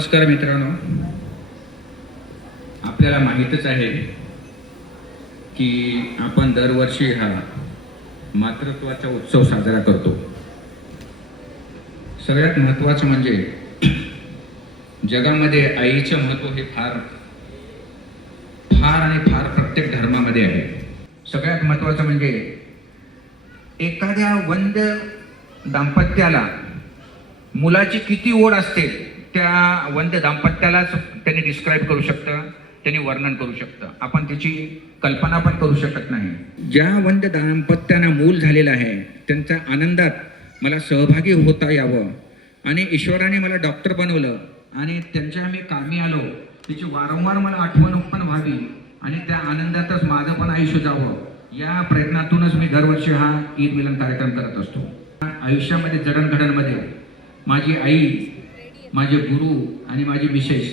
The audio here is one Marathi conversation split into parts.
नमस्कार मित्रांनो, आपल्याला माहीतच आहे की आपण दरवर्षी हा मातृत्वाचा उत्सव साजरा करतो। सगळ्यात महत्त्वाचं म्हणजे जगामध्ये आईचं महत्त्व हे फार फार आणि फार प्रत्येक धर्मामध्ये आहे। सगळ्यात महत्त्वाचं म्हणजे एखाद्या वंद दाम्पत्याला मुलाची किती ओढ असते त्या वंद दाम्पत्यालाच त्यांनी डिस्क्राईब करू शकतं, त्यांनी वर्णन करू शकतं। आपण त्याची कल्पना पण करू शकत नाही। ज्या वंद दाम्पत्यांना मूल झालेलं आहे त्यांच्या आनंदात मला सहभागी होता यावं आणि ईश्वराने मला डॉक्टर बनवलं आणि त्यांच्या मी कामी आलो, त्याची वारंवार मला आठवण पण व्हावी आणि त्या आनंदातच माझं पण आयुष्य जावं, या प्रयत्नातूनच मी दरवर्षी हा ईद मिलन कार्यक्रम करत असतो। आयुष्यामध्ये जडणघडणमध्ये माझी आई, माझे गुरु आणि माझी मिसेस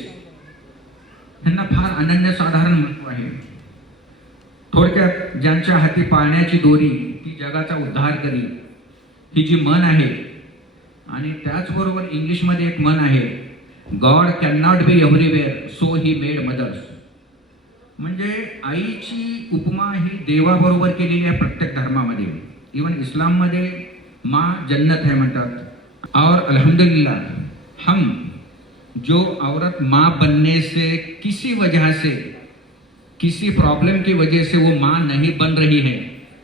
यांना फार अनन्यसाधारण महत्त्व आहे। थोडक्यात ज्यांच्या हाती पाळण्याची दोरी ती जगाचा उद्धार करी, ही जी म्हण आहे आणि त्याचबरोबर इंग्लिशमध्ये एक म्हण आहे, God can not be everywhere so he made mothers. म्हणजे आईची उपमा ही देवाबरोबर केलेली आहे प्रत्येक धर्मामध्ये। इवन इस्लाममध्ये माँ जन्नत है म्हणतात। और अल्हम्दुलिल्लाह हम जो औरत माँ बनने से किसी वजह से, किसी प्रॉब्लम की वजह से वो माँ नहीं बन रही है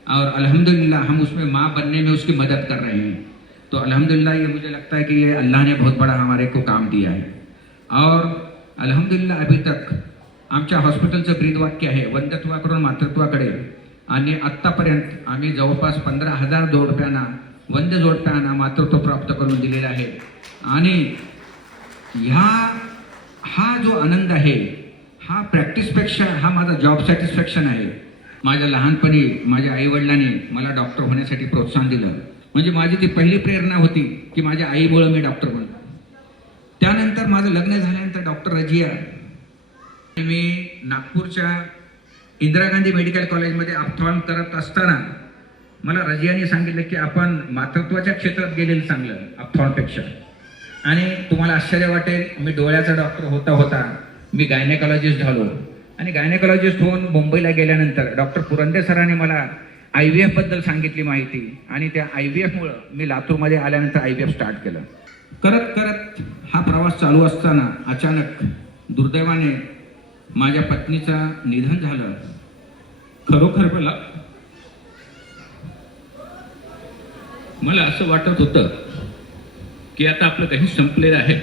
और अल्हम्दुलिल्लाह हम उसमें माँ बनने में उसकी मदद कर रहे हैं, तो अल्हम्दुलिल्लाह ये मुझे लगता है कि ये अल्लाह ने बहुत बड़ा हमारे को काम दिया है। और अल्हम्दुलिल्लाह अभी तक आमच्या हॉस्पिटलचं ब्रीदवाक्य आहे वंदत्वाकडून मातृत्वाकडे, आणि आत्तापर्यंत आम्ही जवळपास 15,000 जोडप्यांना, वंद जोडप्यांना मातृत्व प्राप्त करून दिलेलं आहे। आणि हा जो आनंद आहे हा प्रॅक्टिसपेक्षा हा माझा जॉब सॅटिस्फॅक्शन आहे। माझ्या लहानपणी माझ्या आईवडिलांनी मला डॉक्टर होण्यासाठी प्रोत्साहन दिलं, म्हणजे माझी ती पहिली प्रेरणा होती की माझ्या आईमुळे मी डॉक्टर बनलो। त्यानंतर माझं लग्न झाल्यानंतर डॉक्टर रजिया, मी नागपूरच्या इंदिरा गांधी मेडिकल कॉलेजमध्ये अपथॉन करत असताना मला रजियाने सांगितलं की आपण मातृत्वाच्या क्षेत्रात गेलेलं चांगलं अपथॉनपेक्षा। आणि तुम्हाला आश्चर्य वाटेल, मी डोळ्याचा डॉक्टर होता होता मी गायनेकॉलॉजिस्ट झालो आणि गायनेकॉलॉजिस्ट होऊन मुंबईला गेल्यानंतर डॉक्टर पुरंदे सरांनी मला IVF बद्दल सांगितली माहिती, आणि त्या IVFमुळं मी लातूरमध्ये आल्यानंतर IVF स्टार्ट केलं। करत करत हा प्रवास चालू असताना अचानक दुर्दैवाने माझ्या पत्नीचं निधन झालं। खरोखर मला असं वाटत होतं की आता आपलं काही संपलेलं आहे।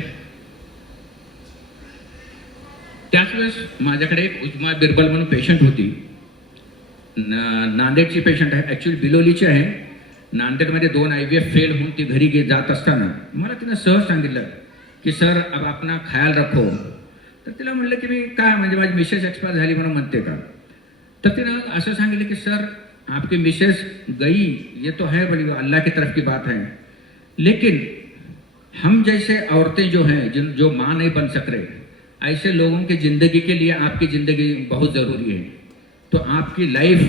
त्याच वेळेस माझ्याकडे एक उजमा बिरबल म्हणून पेशंट होती, नांदेडची पेशंट आहे, ॲक्च्युअली बिलोलीची आहे। नांदेडमध्ये 2 IVF फेल होऊन ती घरी जात असताना मला तिनं सहज सांगितलं की सर अब अपना ख्याल रखो। तर तिला म्हणलं की मी काय, म्हणजे माझी मिसेस एक्सपायर झाली म्हणून म्हणते का? तर तिनं असं सांगितलं की सर आपकी मिसेस गई ये तो है, बड़ी अल्लाह की तरफ की बात है, लेकिन हम जैसे औरतें जो हैं जो माँ नहीं बन सक रहे, ऐसे लोगों की ज़िंदगी के लिए आपकी ज़िंदगी बहुत ज़रूरी है। तो आपकी लाइफ,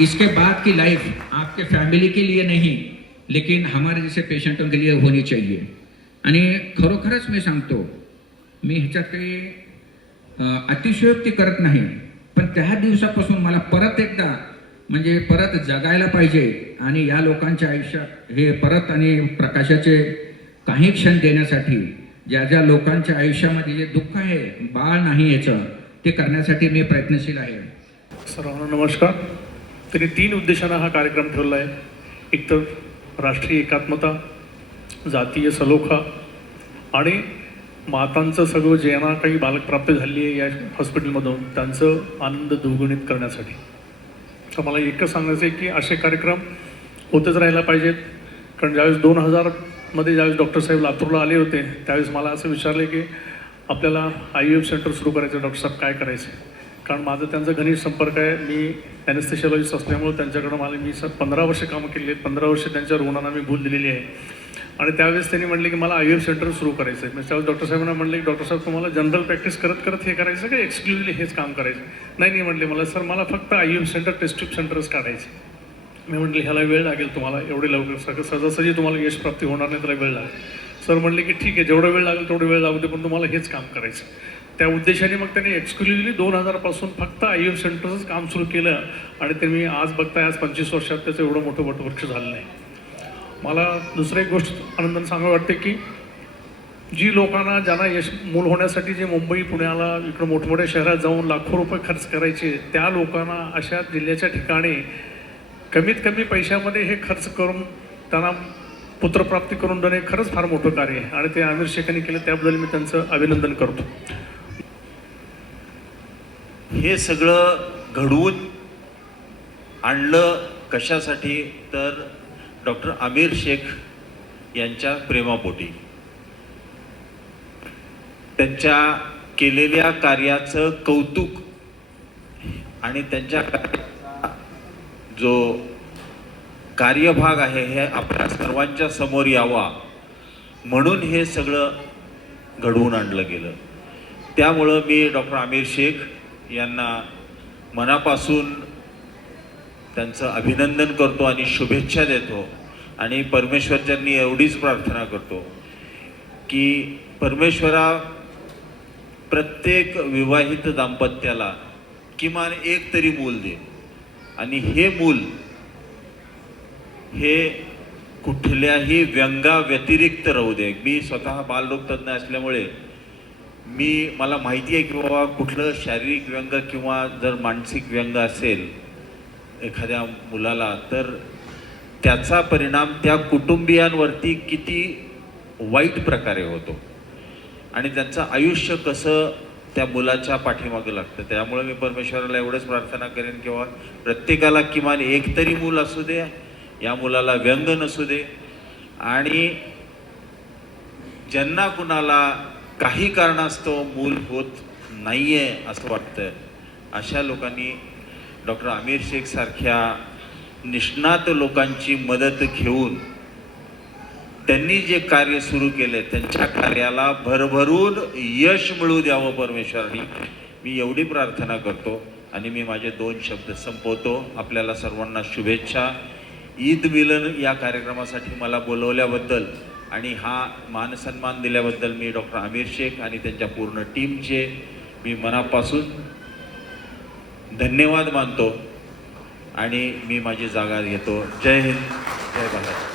इसके बाद की लाइफ आपके फैमिली के लिए नहीं लेकिन हमारे जैसे पेशेंटों के लिए होनी चाहिए। आणि खरोखरच मी सांगतो, मी ह्याच्यात काही अतिशयोक्ती करत नाही, पण त्या दिवसापासून मला परत एकदा म्हणजे परत जगायला पाहिजे आणि या लोकांच्या आयुष्यात हे परत आणि प्रकाशाचे काही क्षण देण्यासाठी, ज्या ज्या लोकांच्या आयुष्यामध्ये जे दुःख आहे, बाळ नाही याचं, ते करण्यासाठी मी प्रयत्नशील आहे। सर्वांना नमस्कार। तरी 3 उद्देशानं हा कार्यक्रम ठेवला आहे। एक तर राष्ट्रीय एकात्मता, जातीय सलोखा आणि मातांचं सगळं ज्यांना काही बालक प्राप्त झाली आहे या हॉस्पिटलमधून त्यांचं आनंद द्विगुणित करण्यासाठी। तर मला एकच सांगायचं आहे की असे कार्यक्रम होतच राहायला पाहिजेत। कारण ज्यावेळेस 2000मध्ये ज्यावेळेस डॉक्टर साहेब लातूरला आले होते त्यावेळेस मला असं विचारले की आपल्याला IVF सेंटर सुरू करायचं, डॉक्टर साहेब काय करायचं? कारण माझं त्यांचा घनिष्ठ संपर्क आहे, मी ॲनेस्थेशियोलॉजिस्ट असल्यामुळे त्यांच्याकडं मी 15 वर्ष कामं केली आहेत, 15 वर्ष त्यांच्या रुग्णांना मी भूल दिलेली आहे। आणि त्यावेळेस त्यांनी म्हटले की मला IVF सेंटर सुरू करायचं आहे। म्हणजे त्यावेळेस डॉक्टर साहेबांना म्हटले की डॉक्टर साहेब तुम्हाला जनरल प्रॅक्टिस करत करत हे करायचं का एक्सक्लुझिव्हली हेच काम करायचं? नाही म्हटले, मला सर मला फक्त IVF सेंटर, टेस्ट ट्यूब सेंटरच काढायचे। मी म्हटले ह्याला वेळ लागेल तुम्हाला, एवढे लवकर सहजासहजी तुम्हाला यश प्राप्ती होणार नाही, त्याला वेळ लागेल। सर म्हणले की ठीक आहे, जेवढा वेळ लागेल तेवढा वेळ लागू दे, पण तुम्हाला हेच काम करायचं. त्या उद्देशाने मग त्यांनी एक्सक्लुझिव्हली 2000 पासून फक्त IF सेंटरचंच काम सुरू केलं आणि ते मी आज बघताय आज 25 वर्षात त्याचं एवढं मोठं वटवृक्ष झालं नाही. मला दुसरं एक गोष्ट आनंदाने सांगावी वाटते की जी लोकांना ज्यांना मूल होण्यासाठी जे मुंबई पुण्याला इकडं मोठमोठ्या शहरात जाऊन लाखो रुपये खर्च करायचे, त्या लोकांना अशा जिल्ह्याच्या ठिकाणी कमीत कमी पैशामध्ये हे खर्च करून त्यांना पुत्रप्राप्ती करून देणे खरंच फार मोठं कार्य आहे आणि ते आमिर शेखांनी केलं, त्याबद्दल मी त्यांचं अभिनंदन करतो. हे सगळं घडवून आणलं कशासाठी तर डॉक्टर आमिर शेख यांच्या प्रेमापोटी. त्यांच्या केलेल्या कार्याचं कौतुक आणि त्यांच्या जो कार्यभाग आहे हे आपल्या सर्वांच्या समोर यावा म्हणून हे सगळं घडवून आणलं गेलं. त्यामुळं मी डॉक्टर आमिर शेख यांना मनापासून त्यांचं अभिनंदन करतो आणि शुभेच्छा देतो आणि परमेश्वरच्यांनी एवढीच प्रार्थना करतो की परमेश्वरा प्रत्येक विवाहित दाम्पत्याला किमान एक तरी मूल दे आणि हे मूल हे कुठल्याही व्यंगाव्यतिरिक्त राहू दे. मी स्वतः बालरोगतज्ञ असल्यामुळे मला माहिती आहे की बाबा कुठलं शारीरिक व्यंग किंवा जर मानसिक व्यंग असेल एखाद्या मुलाला तर त्याचा परिणाम त्या कुटुंबियांवरती किती वाईट प्रकारे होतो आणि त्यांचं आयुष्य कसं त्या मुलाच्या पाठीमागं लागतं. त्यामुळे मी परमेश्वराला एवढंच प्रार्थना करेन किंवा प्रत्येकाला किमान एक तरी मूल असू दे, या मुलाला व्यंग नसू दे आणि ज्यांना कुणाला काही कारणास्तव मूल होत नाही आहे असं वाटतं अशा लोकांनी डॉक्टर आमिर शेख सारख्या निष्णात लोकांची मदत घेऊन त्यांनी जे कार्य सुरू केले त्यांच्या कार्याला भरभरून यश मिळू द्यावं परमेश्वराने, मी एवढी प्रार्थना करतो आणि मी माझे 2 शब्द संपवतो. आपल्याला सर्वांना शुभेच्छा. ईद मिलन या कार्यक्रमासाठी मला बोलवल्याबद्दल आणि हा मानसन्मान दिल्याबद्दल मी डॉक्टर आमिर शेख आणि त्यांच्या पूर्ण टीमचे मी मनापासून धन्यवाद मानतो आणि मी माझी जागा घेतो. जय हिंद, जय भारत.